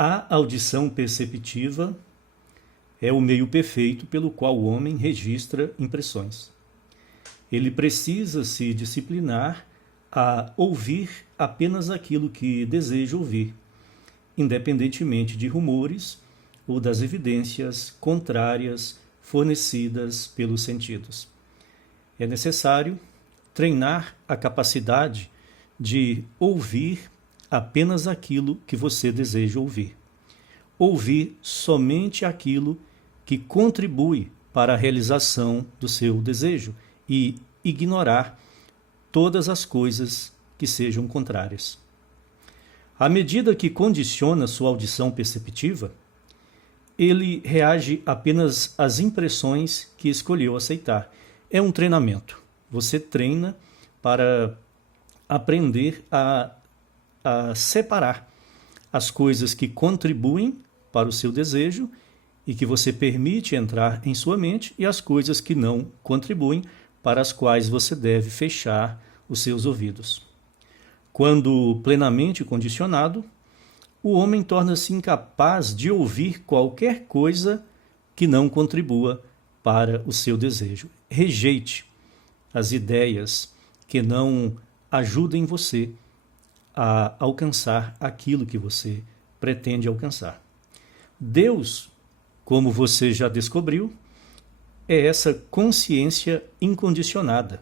A audição perceptiva é o meio perfeito pelo qual o homem registra impressões. Ele precisa se disciplinar a ouvir apenas aquilo que deseja ouvir, independentemente de rumores ou das evidências contrárias fornecidas pelos sentidos. É necessário treinar a capacidade de ouvir apenas aquilo que você deseja ouvir. Ouvir somente aquilo que contribui para a realização do seu desejo e ignorar todas as coisas que sejam contrárias. À medida que condiciona sua audição perceptiva, ele reage apenas às impressões que escolheu aceitar. É um treinamento. Você treina para aprender a separar as coisas que contribuem para o seu desejo e que você permite entrar em sua mente e as coisas que não contribuem, para as quais você deve fechar os seus ouvidos. Quando plenamente condicionado, o homem torna-se incapaz de ouvir qualquer coisa que não contribua para o seu desejo. Rejeite as ideias que não ajudem você a alcançar aquilo que você pretende alcançar. Deus, como você já descobriu, é essa consciência incondicionada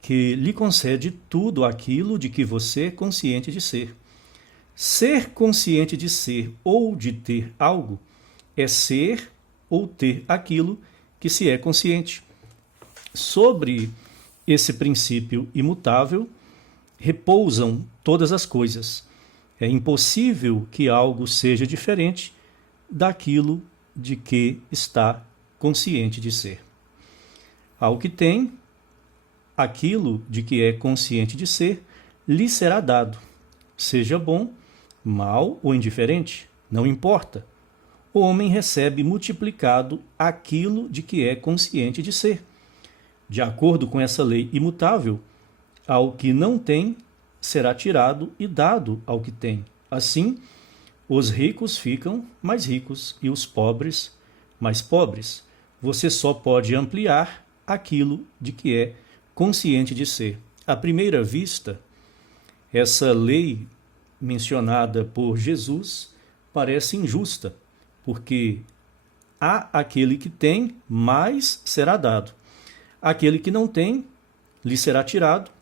que lhe concede tudo aquilo de que você é consciente de ser. Ser consciente de ser ou de ter algo é ser ou ter aquilo que se é consciente. Sobre esse princípio imutável repousam todas as coisas. É impossível que algo seja diferente daquilo de que está consciente de ser. Ao que tem, aquilo de que é consciente de ser, lhe será dado. Seja bom, mal ou indiferente, não importa. O homem recebe multiplicado aquilo de que é consciente de ser. De acordo com essa lei imutável, ao que não tem, será tirado e dado ao que tem. Assim, os ricos ficam mais ricos e os pobres mais pobres. Você só pode ampliar aquilo de que é consciente de ser. À primeira vista, essa lei mencionada por Jesus parece injusta, porque a aquele que tem, mais será dado. Aquele que não tem, lhe será tirado.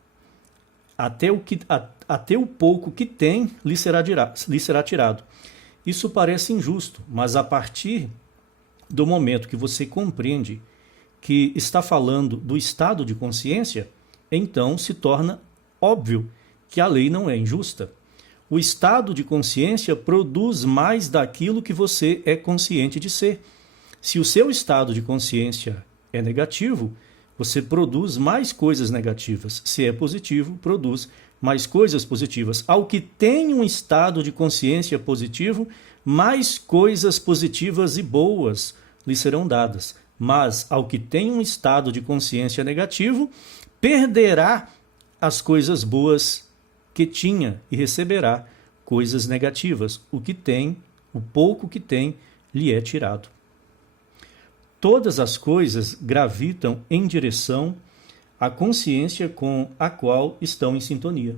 Até o pouco que tem, lhe será tirado. Isso parece injusto, mas a partir do momento que você compreende que está falando do estado de consciência, então se torna óbvio que a lei não é injusta. O estado de consciência produz mais daquilo que você é consciente de ser. Se o seu estado de consciência é negativo, você produz mais coisas negativas. Se é positivo, produz mais coisas positivas. Ao que tem um estado de consciência positivo, mais coisas positivas e boas lhe serão dadas. Mas ao que tem um estado de consciência negativo, perderá as coisas boas que tinha e receberá coisas negativas. O que tem, o pouco que tem, lhe é tirado. Todas as coisas gravitam em direção à consciência com a qual estão em sintonia.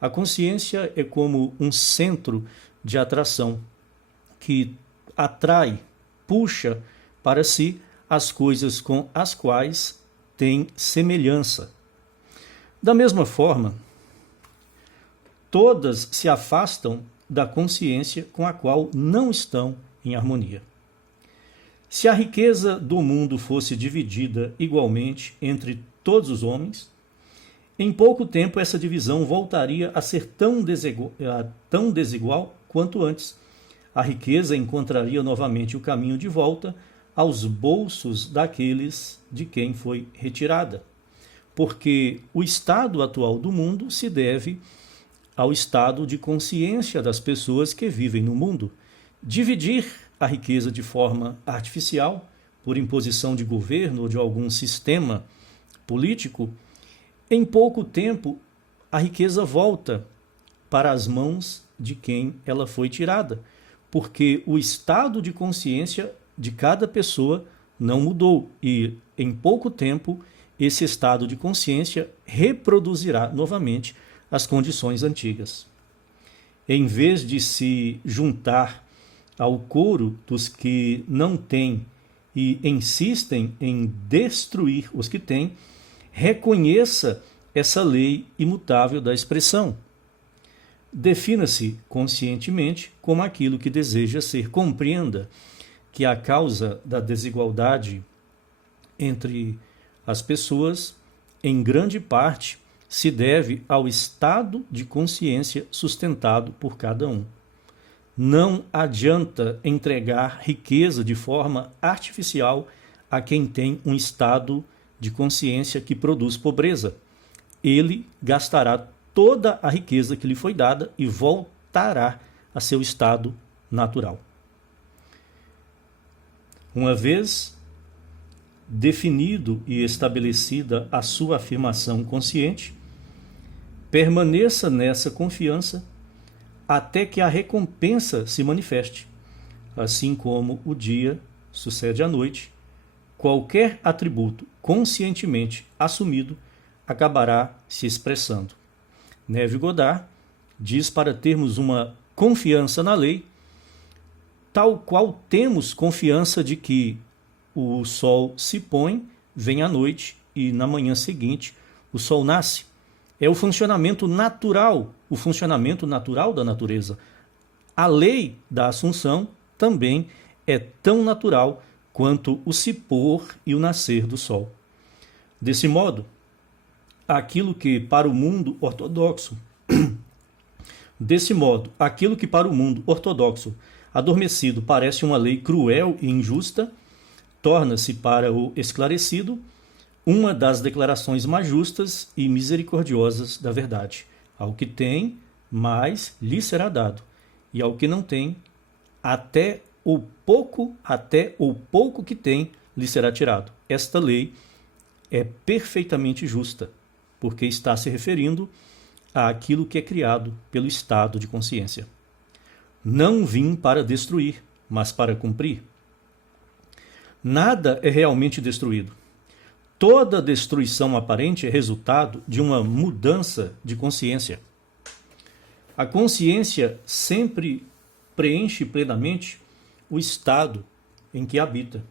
A consciência é como um centro de atração que atrai, puxa para si as coisas com as quais tem semelhança. Da mesma forma, todas se afastam da consciência com a qual não estão em harmonia. Se a riqueza do mundo fosse dividida igualmente entre todos os homens, em pouco tempo essa divisão voltaria a ser tão desigual quanto antes. A riqueza encontraria novamente o caminho de volta aos bolsos daqueles de quem foi retirada, porque o estado atual do mundo se deve ao estado de consciência das pessoas que vivem no mundo. Dividir a riqueza de forma artificial, por imposição de governo ou de algum sistema político, em pouco tempo a riqueza volta para as mãos de quem ela foi tirada, porque o estado de consciência de cada pessoa não mudou e, em pouco tempo, esse estado de consciência reproduzirá novamente as condições antigas. Em vez de se juntar ao coro dos que não têm e insistem em destruir os que têm, reconheça essa lei imutável da expressão. Defina-se conscientemente como aquilo que deseja ser. Compreenda que a causa da desigualdade entre as pessoas, em grande parte, se deve ao estado de consciência sustentado por cada um. Não adianta entregar riqueza de forma artificial a quem tem um estado de consciência que produz pobreza. Ele gastará toda a riqueza que lhe foi dada e voltará a seu estado natural. Uma vez definido e estabelecida a sua afirmação consciente, permaneça nessa confiança até que a recompensa se manifeste. Assim como o dia sucede à noite, qualquer atributo conscientemente assumido acabará se expressando. Neville Goddard diz para termos uma confiança na lei, tal qual temos confiança de que o sol se põe, vem a noite e na manhã seguinte o sol nasce. É o funcionamento natural da natureza. A lei da Assunção também é tão natural quanto o se pôr e o nascer do sol. Desse modo, aquilo que para o mundo ortodoxo adormecido parece uma lei cruel e injusta, torna-se para o esclarecido uma das declarações mais justas e misericordiosas da verdade. Ao que tem, mais lhe será dado, e ao que não tem, até o pouco que tem lhe será tirado. Esta lei é perfeitamente justa, porque está se referindo àquilo que é criado pelo estado de consciência. Não vim para destruir, mas para cumprir. Nada é realmente destruído. Toda destruição aparente é resultado de uma mudança de consciência. A consciência sempre preenche plenamente o estado em que habita.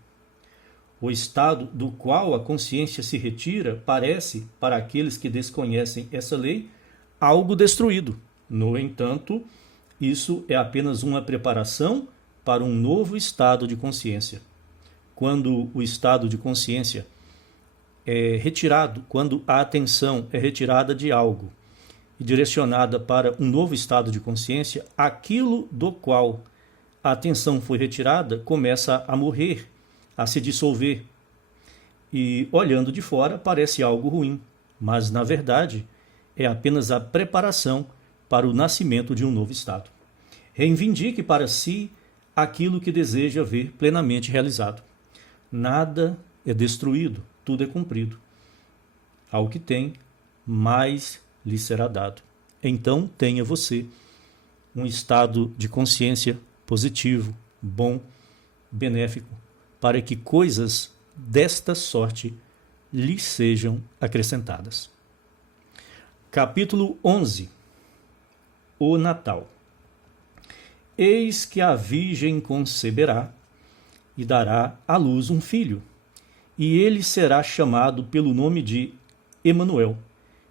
O estado do qual a consciência se retira parece, para aqueles que desconhecem essa lei, algo destruído. No entanto, isso é apenas uma preparação para um novo estado de consciência. Quando o estado de consciência é retirado, quando a atenção é retirada de algo e direcionada para um novo estado de consciência, aquilo do qual a atenção foi retirada começa a morrer, a se dissolver. E, olhando de fora, parece algo ruim, mas, na verdade, é apenas a preparação para o nascimento de um novo estado. Reivindique para si aquilo que deseja ver plenamente realizado. Nada é destruído, tudo é cumprido. Ao que tem, mais lhe será dado. Então tenha você um estado de consciência positivo, bom, benéfico, para que coisas desta sorte lhe sejam acrescentadas. Capítulo 11. O Natal. Eis que a Virgem conceberá e dará à luz um filho, e ele será chamado pelo nome de Emanuel,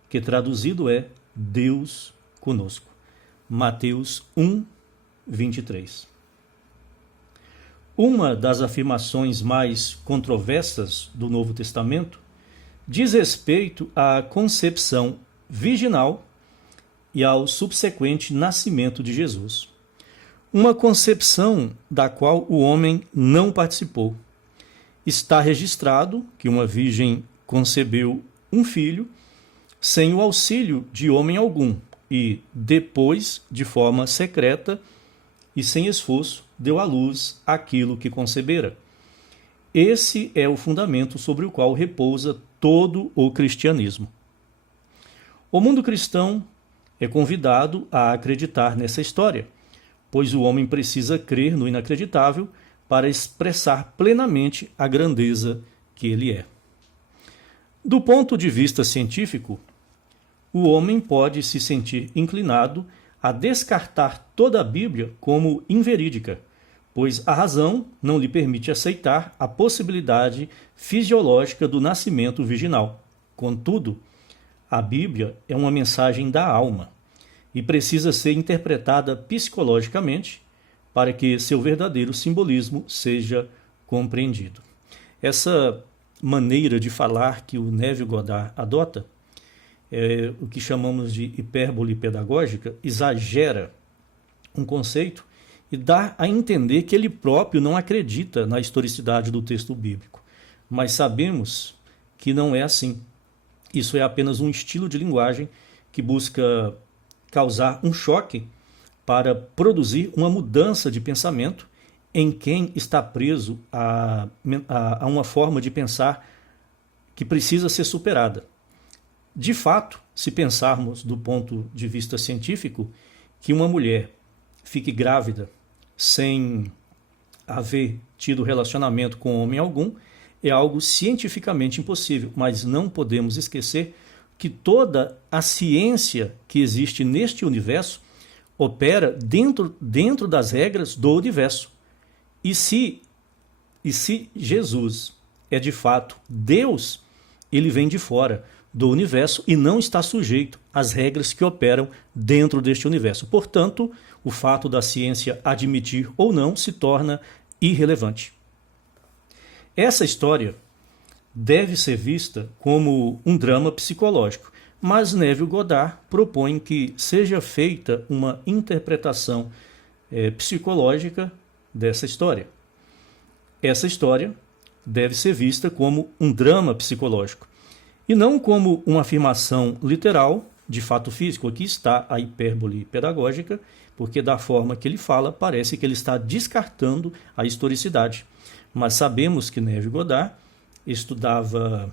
que traduzido é Deus conosco. Mateus 1, 23. Uma das afirmações mais controversas do Novo Testamento diz respeito à concepção virginal e ao subsequente nascimento de Jesus. Uma concepção da qual o homem não participou. Está registrado que uma virgem concebeu um filho sem o auxílio de homem algum e, depois, de forma secreta e sem esforço, deu à luz aquilo que concebera. Esse é o fundamento sobre o qual repousa todo o cristianismo. O mundo cristão é convidado a acreditar nessa história, pois o homem precisa crer no inacreditável para expressar plenamente a grandeza que ele é. Do ponto de vista científico, o homem pode se sentir inclinado a descartar toda a Bíblia como inverídica, pois a razão não lhe permite aceitar a possibilidade fisiológica do nascimento virginal. Contudo, a Bíblia é uma mensagem da alma e precisa ser interpretada psicologicamente para que seu verdadeiro simbolismo seja compreendido. Essa maneira de falar que o Neville Goddard adota, o que chamamos de hipérbole pedagógica, exagera um conceito e dá a entender que ele próprio não acredita na historicidade do texto bíblico. Mas sabemos que não é assim. Isso é apenas um estilo de linguagem que busca causar um choque para produzir uma mudança de pensamento em quem está preso a uma forma de pensar que precisa ser superada. De fato, se pensarmos do ponto de vista científico, que uma mulher fique grávida sem haver tido relacionamento com homem algum, é algo cientificamente impossível, mas não podemos esquecer que toda a ciência que existe neste universo opera dentro das regras do universo. E se Jesus é de fato Deus, ele vem de fora do universo e não está sujeito às regras que operam dentro deste universo. Portanto, o fato da ciência admitir ou não se torna irrelevante. Essa história deve ser vista como um drama psicológico, mas Neville Goddard propõe que seja feita uma interpretação psicológica dessa história. Essa história deve ser vista como um drama psicológico e não como uma afirmação literal de fato físico. Aqui está a hipérbole pedagógica, porque da forma que ele fala, parece que ele está descartando a historicidade. Mas sabemos que Neville Goddard estudava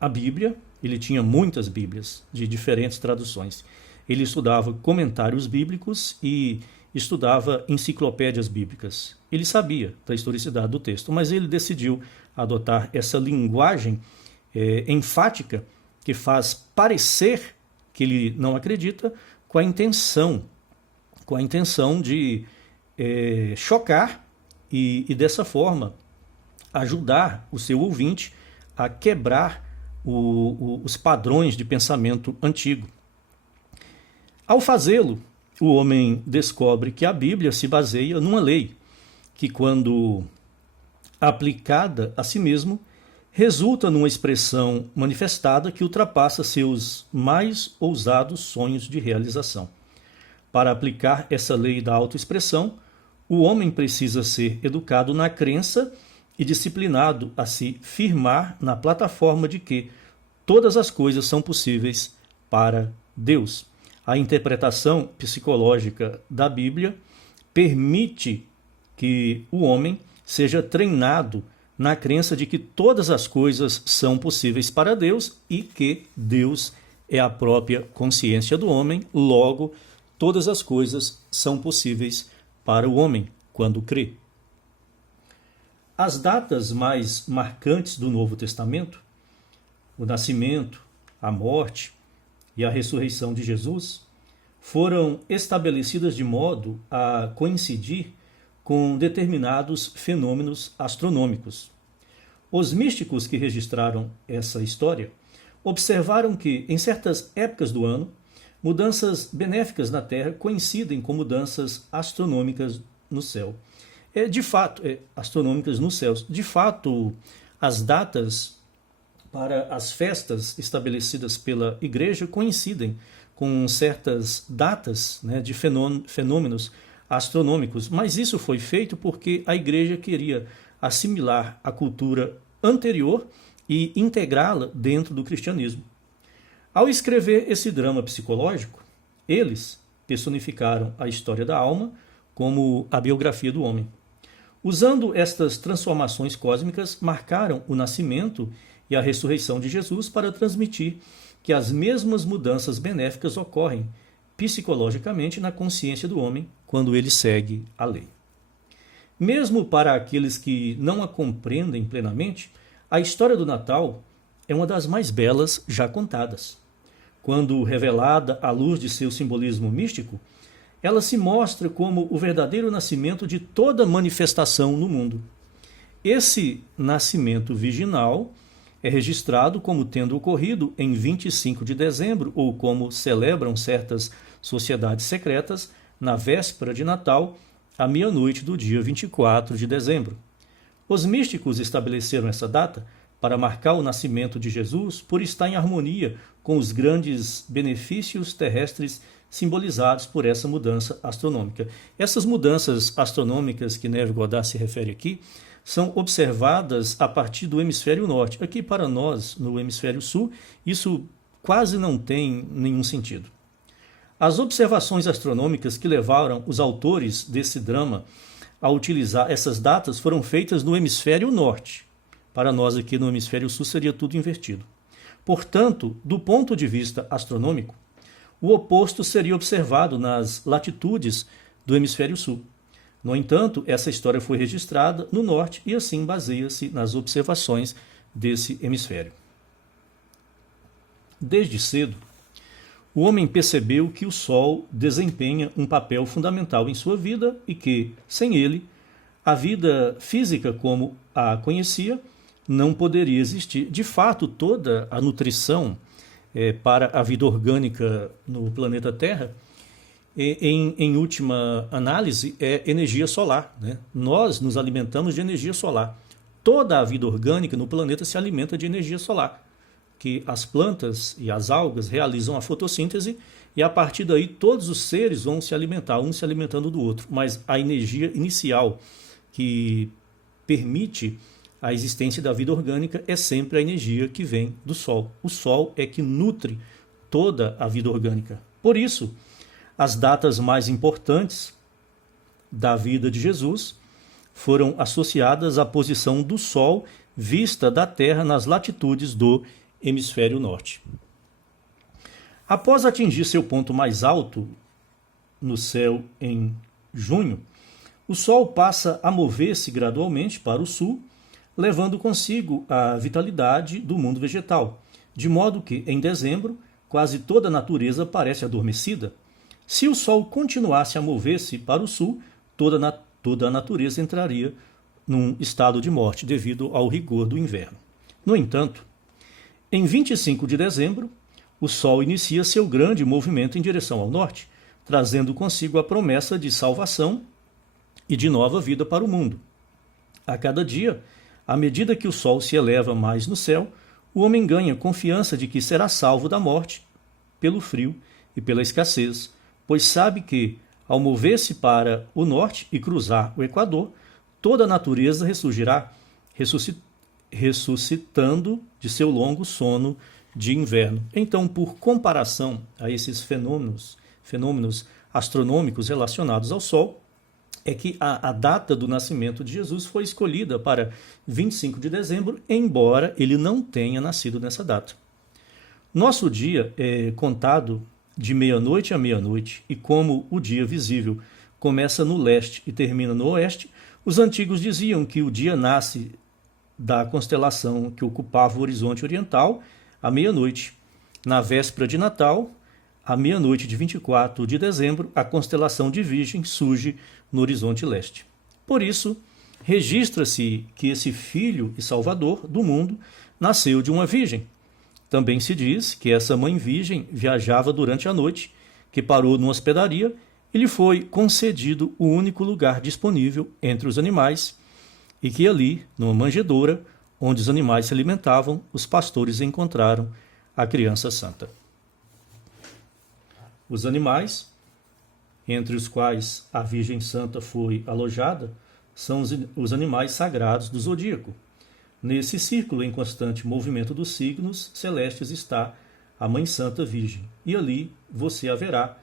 a Bíblia, ele tinha muitas Bíblias de diferentes traduções. Ele estudava comentários bíblicos e estudava enciclopédias bíblicas. Ele sabia da historicidade do texto, mas ele decidiu adotar essa linguagem enfática que faz parecer que ele não acredita, com a intenção de chocar e dessa forma ajudar o seu ouvinte a quebrar os padrões de pensamento antigo. Ao fazê-lo, o homem descobre que a Bíblia se baseia numa lei que, quando aplicada a si mesmo, resulta numa expressão manifestada que ultrapassa seus mais ousados sonhos de realização. Para aplicar essa lei da autoexpressão, o homem precisa ser educado na crença e disciplinado a se firmar na plataforma de que todas as coisas são possíveis para Deus. A interpretação psicológica da Bíblia permite que o homem seja treinado na crença de que todas as coisas são possíveis para Deus e que Deus é a própria consciência do homem, logo, todas as coisas são possíveis para o homem quando crê. As datas mais marcantes do Novo Testamento, o nascimento, a morte e a ressurreição de Jesus, foram estabelecidas de modo a coincidir com determinados fenômenos astronômicos. Os místicos que registraram essa história observaram que, em certas épocas do ano, mudanças benéficas na Terra coincidem com mudanças astronômicas no céu. Astronômicas nos céus. De fato, as datas para as festas estabelecidas pela Igreja coincidem com certas datas, de fenômenos astronômicos, mas isso foi feito porque a Igreja queria assimilar a cultura anterior e integrá-la dentro do cristianismo. Ao escrever esse drama psicológico, eles personificaram a história da alma como a biografia do homem. Usando estas transformações cósmicas, marcaram o nascimento e a ressurreição de Jesus para transmitir que as mesmas mudanças benéficas ocorrem psicologicamente na consciência do homem quando ele segue a lei. Mesmo para aqueles que não a compreendem plenamente, a história do Natal é uma das mais belas já contadas. Quando revelada à luz de seu simbolismo místico, ela se mostra como o verdadeiro nascimento de toda manifestação no mundo. Esse nascimento virginal é registrado como tendo ocorrido em 25 de dezembro, ou como celebram certas sociedades secretas, na véspera de Natal, à meia-noite do dia 24 de dezembro. Os místicos estabeleceram essa data para marcar o nascimento de Jesus por estar em harmonia com os grandes benefícios terrestres simbolizados por essa mudança astronômica. Essas mudanças astronômicas que Neville Goddard se refere aqui são observadas a partir do hemisfério norte. Aqui para nós, no hemisfério sul, isso quase não tem nenhum sentido. As observações astronômicas que levaram os autores desse drama a utilizar essas datas foram feitas no hemisfério norte. Para nós aqui no hemisfério sul seria tudo invertido. Portanto, do ponto de vista astronômico, o oposto seria observado nas latitudes do hemisfério sul. No entanto, essa história foi registrada no norte e assim baseia-se nas observações desse hemisfério. Desde cedo, o homem percebeu que o Sol desempenha um papel fundamental em sua vida e que, sem ele, a vida física como a conhecia não poderia existir. De fato, toda a nutrição para a vida orgânica no planeta Terra, em última análise, é energia solar, né? Nós nos alimentamos de energia solar. Toda a vida orgânica no planeta se alimenta de energia solar, que as plantas e as algas realizam a fotossíntese e a partir daí todos os seres vão se alimentar, um se alimentando do outro. Mas a energia inicial que permite a existência da vida orgânica é sempre a energia que vem do Sol. O Sol é que nutre toda a vida orgânica. Por isso, as datas mais importantes da vida de Jesus foram associadas à posição do Sol vista da Terra nas latitudes do hemisfério norte. Após atingir seu ponto mais alto no céu em junho, o Sol passa a mover-se gradualmente para o sul, levando consigo a vitalidade do mundo vegetal, de modo que, em dezembro, quase toda a natureza parece adormecida. Se o Sol continuasse a mover-se para o sul, toda a natureza entraria num estado de morte devido ao rigor do inverno. No entanto, em 25 de dezembro, o Sol inicia seu grande movimento em direção ao norte, trazendo consigo a promessa de salvação e de nova vida para o mundo. A cada dia, à medida que o Sol se eleva mais no céu, o homem ganha confiança de que será salvo da morte pelo frio e pela escassez, pois sabe que, ao mover-se para o norte e cruzar o Equador, toda a natureza ressurgirá, ressuscitando de seu longo sono de inverno. Então, por comparação a esses fenômenos astronômicos relacionados ao Sol, é que a data do nascimento de Jesus foi escolhida para 25 de dezembro, embora ele não tenha nascido nessa data. Nosso dia é contado de meia-noite a meia-noite, e como o dia visível começa no leste e termina no oeste, os antigos diziam que o dia nasce da constelação que ocupava o horizonte oriental à meia-noite. Na véspera de Natal, à meia-noite de 24 de dezembro, a constelação de Virgem surge no horizonte leste. Por isso, registra-se que esse Filho e Salvador do mundo nasceu de uma virgem. Também se diz que essa mãe virgem viajava durante a noite, que parou numa hospedaria e lhe foi concedido o único lugar disponível entre os animais, e que ali, numa manjedoura, onde os animais se alimentavam, os pastores encontraram a criança santa. Os animais, entre os quais a Virgem Santa foi alojada, são os animais sagrados do zodíaco. Nesse círculo em constante movimento dos signos celestes está a Mãe Santa Virgem, e ali você a verá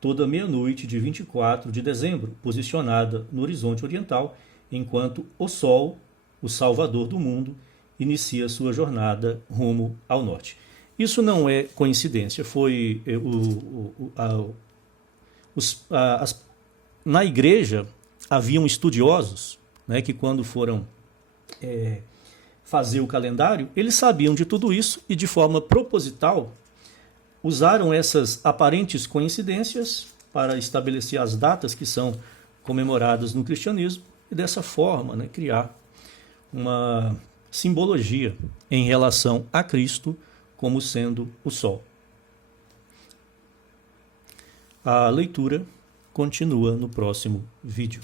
toda meia-noite de 24 de dezembro, posicionada no horizonte oriental, enquanto o Sol, o Salvador do mundo, inicia sua jornada rumo ao norte. Isso não é coincidência, foi Na igreja haviam estudiosos, né, que quando foram fazer o calendário, eles sabiam de tudo isso e de forma proposital usaram essas aparentes coincidências para estabelecer as datas que são comemoradas no cristianismo e dessa forma, né, criar uma simbologia em relação a Cristo como sendo o Sol. A leitura continua no próximo vídeo.